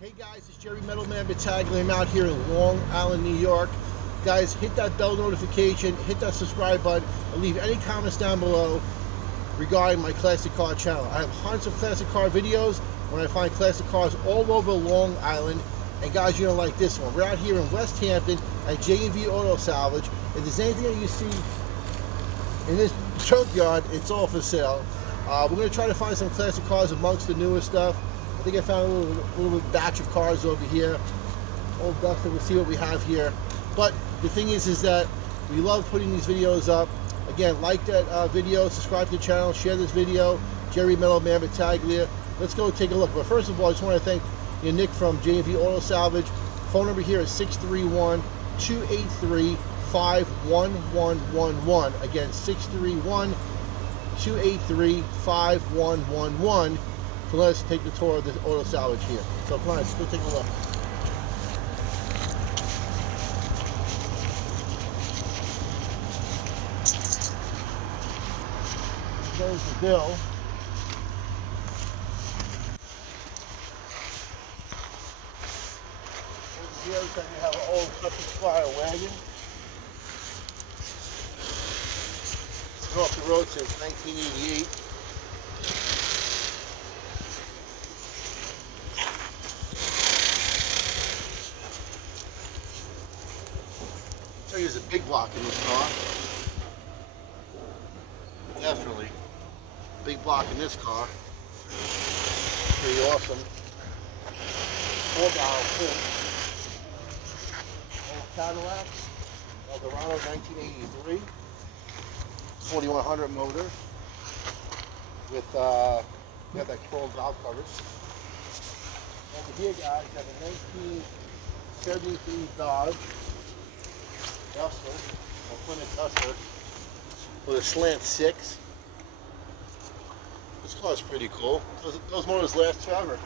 Hey guys, it's Jerry Metalman Battaglia. I'm out here in Long Island, New York. Guys, hit that bell notification, hit that subscribe button, and leave any comments down below regarding my classic car channel. I have hundreds of classic car videos when I find classic cars all over Long Island. And guys, you're gonna like this one. We're out here in Westhampton at J&V Auto Salvage. If there's anything that you see in this junkyard, it's all for sale. We're gonna try to find some classic cars amongst the newer stuff. I think I found a little batch of cars over here. Old Dustin, we'll see what we have here. But the thing is that we love putting these videos up. Again, like that video, subscribe to the channel, share this video. Jerry Metalman Battaglia. Let's go take a look. But first of all, I just want to thank Nick from J&V Auto Salvage. Phone number here is 631-283-5111. Again, 631-283-5111. So let's take the tour of this auto salvage here. So come on, let's go take a look. There's the bill. Over here, we have an old Trucking Squire wagon. It's been off the road since 1988. I'll tell you, there's a big block in this car. Definitely. Big block in this car. Pretty awesome. 4-barrel full. Old Cadillac. Eldorado 1983. 4100 motor. With, we have that chrome valve covers. Over here, guys, we have a 1973 Dodge Duster, or Plymouth Duster, with a slant 6. This car's pretty cool. Those motors last forever.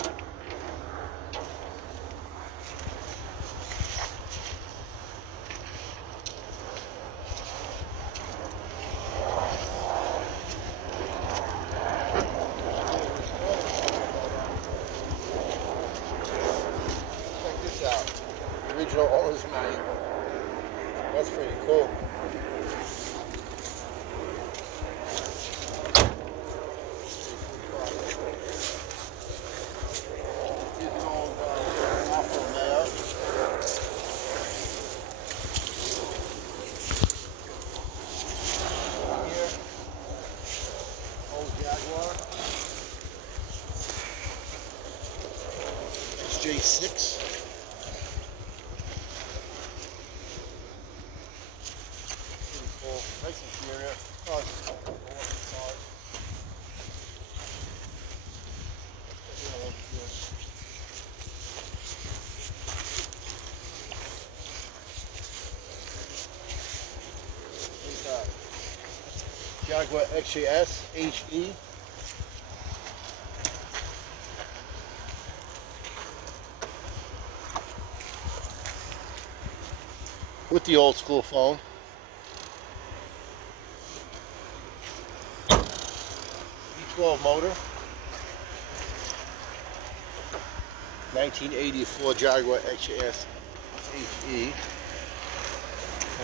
Check this out. The original owner's manual. That's pretty cool. Here's an old Alfa Romeo. Here, old Jaguar. XJ6. Nice interior. Oh, it's just awesome cars. Jaguar XJS HE. With the old school phone. V12 motor. 1984 Jaguar XJS HE.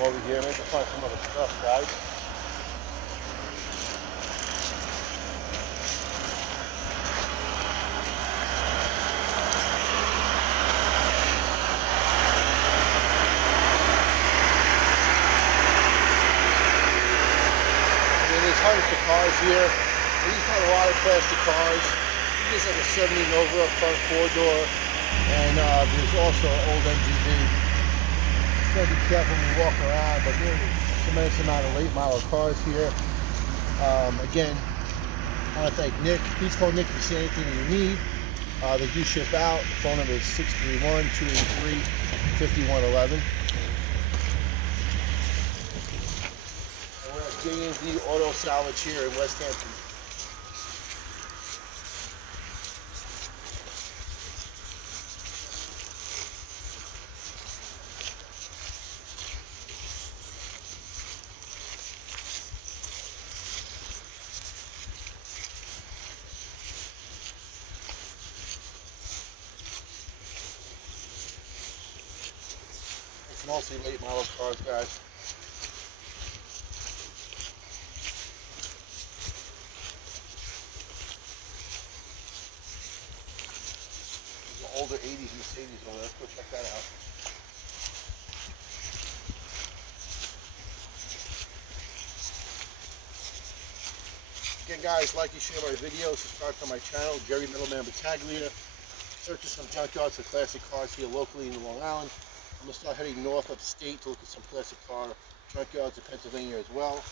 Over here, maybe find some other stuff, guys. There's hundreds of cars here. We used to have a lot of plastic cars. There's like a 70 Nova front 4-door, and there's also an old MGB. You gotta be careful when you walk around, but there's a tremendous amount of late model cars here. Again, I want to thank Nick. Please call Nick if you see anything that you need. They do ship out. The phone number is 631-283-5111. We're at J&V Auto Salvage here in Westhampton. mostly late model cars, guys. There's an older 80s Mercedes over there. Let's go check that out. Again, guys, like and share my videos. Subscribe to my channel, Jerry Middleman Battaglia. Searching some junkyards for classic cars here locally in Long Island. I'm going to start heading north upstate to look at some classic car junkyards in Pennsylvania as well.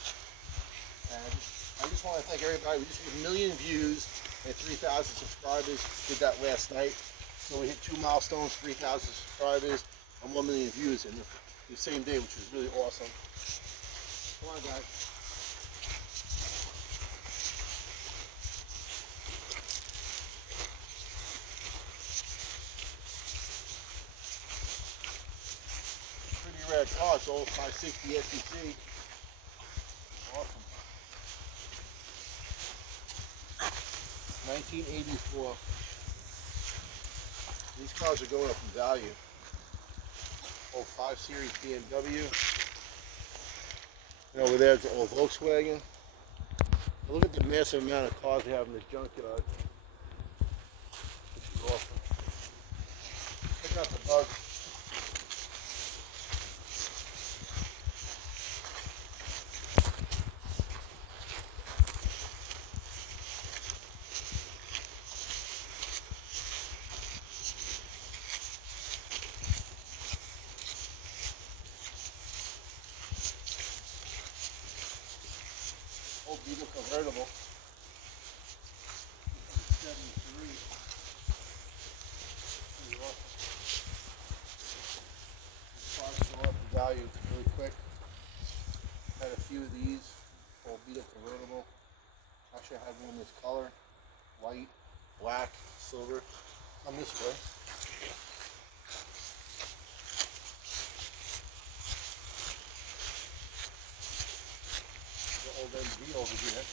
And I just want to thank everybody. We just hit 1 million views and 3,000 subscribers. Did that last night. So we hit 2 milestones, 3,000 subscribers and 1 million views in the same day, which was really awesome. Come on, guys. Pretty rare car. It's old 560 SEC. Awesome. 1984. These cars are going up in value. Old 5 Series BMW. And over there's the old Volkswagen. Look at the massive amount of cars they have in this junkyard. This is awesome. Check out the bug. Old Beetle convertible. 73. Pretty awesome. These cars go up in value really quick. Had a few of these. Old Beetle convertible. Actually, I had one in this color. White, black, silver. Come this way. The old MG over here.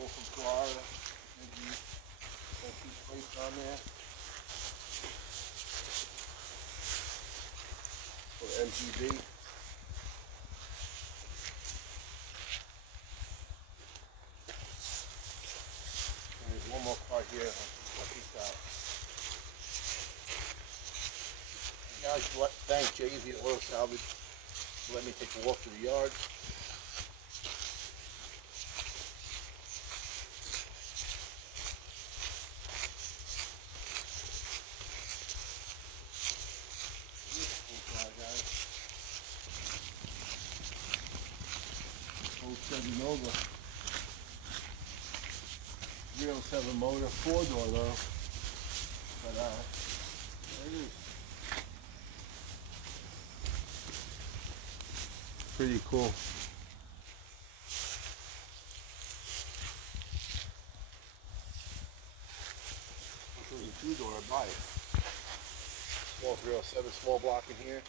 From Florida, maybe got 2 plates on there for MGB. And there's one more car here. I'll check this out. Guys, thank JV Auto Salvage for letting me take a walk through the yard. Old 7 Nova. 307 motor, 4-door though. But there it is. Pretty cool. If it was a 2-door, I'd buy it. Small 307, small block in here.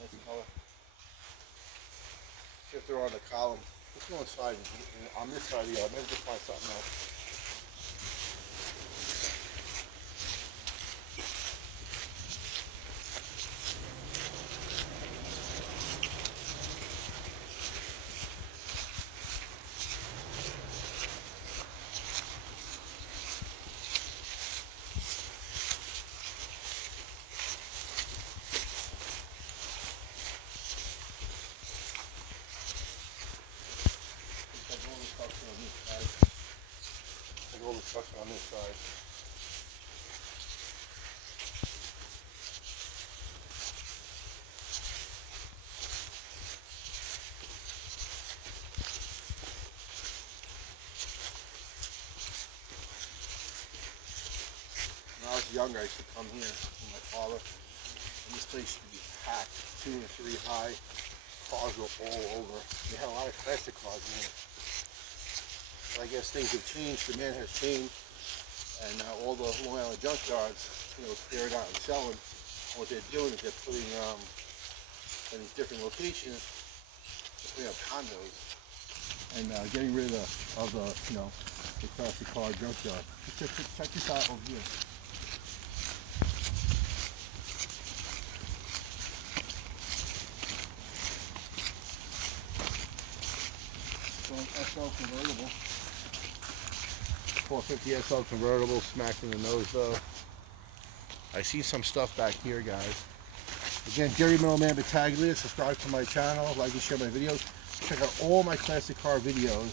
Nice color. Shifter on the column. Let's go inside and on this side of the yard. Maybe just find something else. All the trucks on this side. When I was younger, I used to come here with my father, and this place used to be packed, 2 and 3 high. Cars were all over. They had a lot of classic cars in here. But I guess things have changed. The man has changed. And now all the Long Island junkyards, clear it out and sell them. And what they're doing is they're putting in these different locations, they're putting up condos and getting rid of the classic car junkyard. Check this out over here. So an SL convertible. 450 SL convertible, smacked in the nose though. I see some stuff back here, guys. Again, Jerry Middleman Battaglia. Subscribe to my channel, like and share my videos. Check out all my classic car videos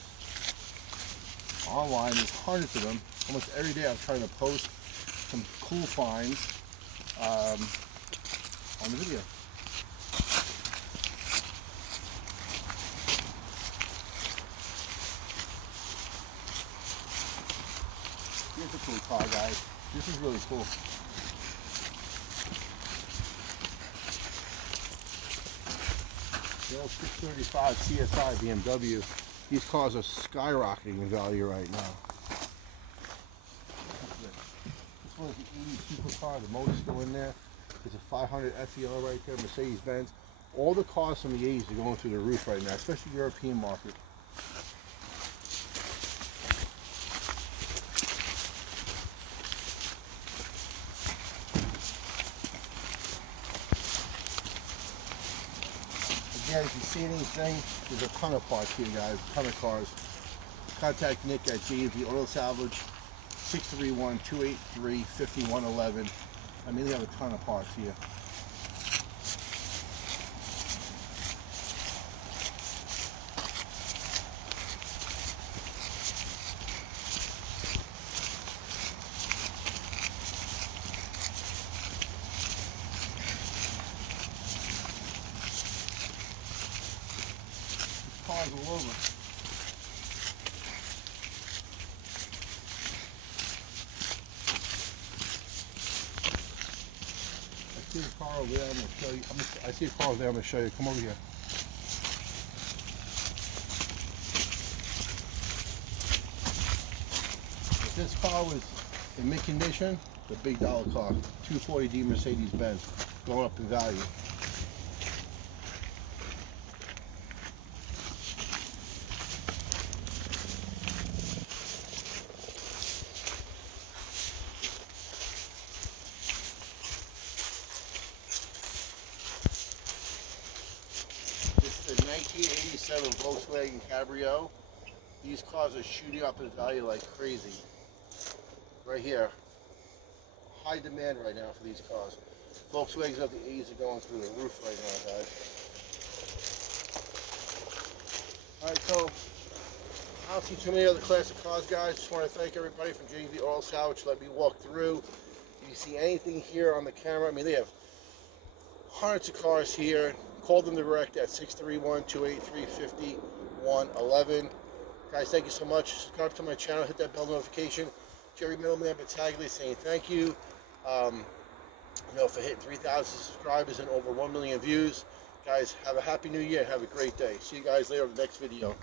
online. There's hundreds of them. Almost every day I'm trying to post some cool finds on the video. Here's a cool car, guys. This is really cool. The old 635 CSI BMW. These cars are skyrocketing in value right now. This one is the 80 supercar. The motor's still in there. There's a 500 SEL right there, Mercedes-Benz. All the cars from the 80s are going through the roof right now, especially the European market. Again, if you see anything, there's a ton of parts here, guys, a ton of cars. Contact Nick at JV Auto Salvage, 631-283-5111. I mean, they have a ton of parts here. Cars all over. I see a car over there. I'm going to show you. I see a car over there. I'm going to show you. Come over here. If this car was in mint condition, it's a big dollar car. 240D Mercedes-Benz, going up in value. This is a 1987 Volkswagen Cabrio. These cars are shooting up in value like crazy. Right here. High demand right now for these cars. Volkswagens of the 80s are going through the roof right now, guys. Alright, so I don't see too many other classic cars, guys. Just want to thank everybody from JV Auto Salvage. Let me walk through. If you see anything here on the camera, I mean, they have hundreds of cars here. Call them direct at 631-283-5111. Guys, thank you so much. Subscribe to my channel, hit that bell notification. Jerry Middleman Battaglia saying thank you. For hitting 3,000 subscribers and over 1 million views. Guys, have a happy new year. Have a great day. See you guys later on the next video.